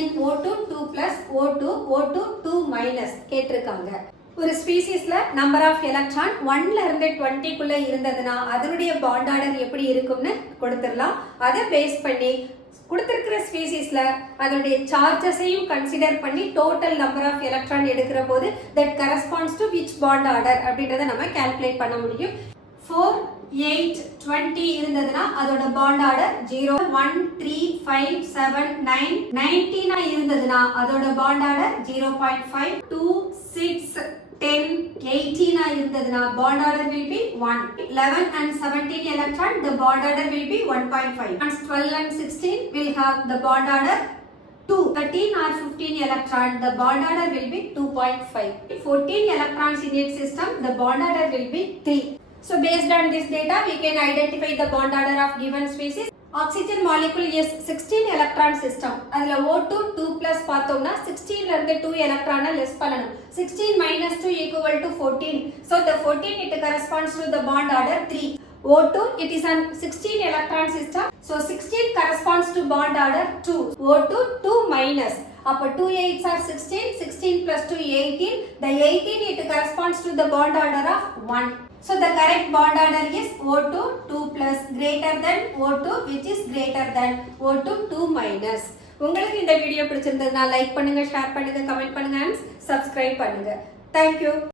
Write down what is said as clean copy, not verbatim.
in O2 2 plus O2 O2 2 minus கேட்டிருக்காங்க. ஒரு ஸ்பீசிஸ்ல number of electron 1ல இருந்து 20க்குள்ள இருந்ததுன்னா அதனுடைய பாண்ட் ஆர்டர் எப்படி இருக்கும்னு கொடுத்துடலாம். அதை பேஸ் பண்ணி கொடுத்திருக்கிற ஸ்பீசிஸ்ல அதனுடைய சார்ஜஸையும் கன்சிடர் பண்ணி டோட்டல் நம்பர் ஆஃப் எலக்ட்ரான் எடுக்கிற போது that corresponds to which bond order அப்படின்றத நம்ம கால்குலேட் பண்ண முடியும். 4 8 20 இருந்ததுன்னா அதோட பாண்ட் ஆர்டர் 0 1 3 5 7 9 19 இருந்ததுன்னா அதோட பாண்ட் ஆர்டர் 0.5 2 6 10 18 இருந்ததுன்னா bond order will be 1. 11 and 17 electron the bond order will be 1.5. And 12 and 16 will have the bond order 2. 13 or 15 electron the bond order will be 2.5. 14 electrons in its system the bond order will be 3. So based on this data we can identify the bond order of given species. Oxygen molecule is 16 electron system. அதுல O2 2 plus பார்த்தோம்னா 16 ல இருந்து 2 electron less பண்ணணும். 16 minus 2 equal to 14. So the 14 it corresponds to the bond order 3. O2 it is an 16 electron system. So 16 corresponds to bond order 2. O2 2 minus. அப்போ 2 8s are 16. 16 plus 2 18. The 18 it corresponds to the bond order of 1. So the correct bond order is O2 2 plus greater than O2 which is greater than O2 2 minus. உங்களுக்கு இந்த video பிடிச்சிருந்ததுனா like பண்ணுங்க, share பண்ணுங்க, comment பண்ணுங்க and subscribe பண்ணுங்க. Thank you.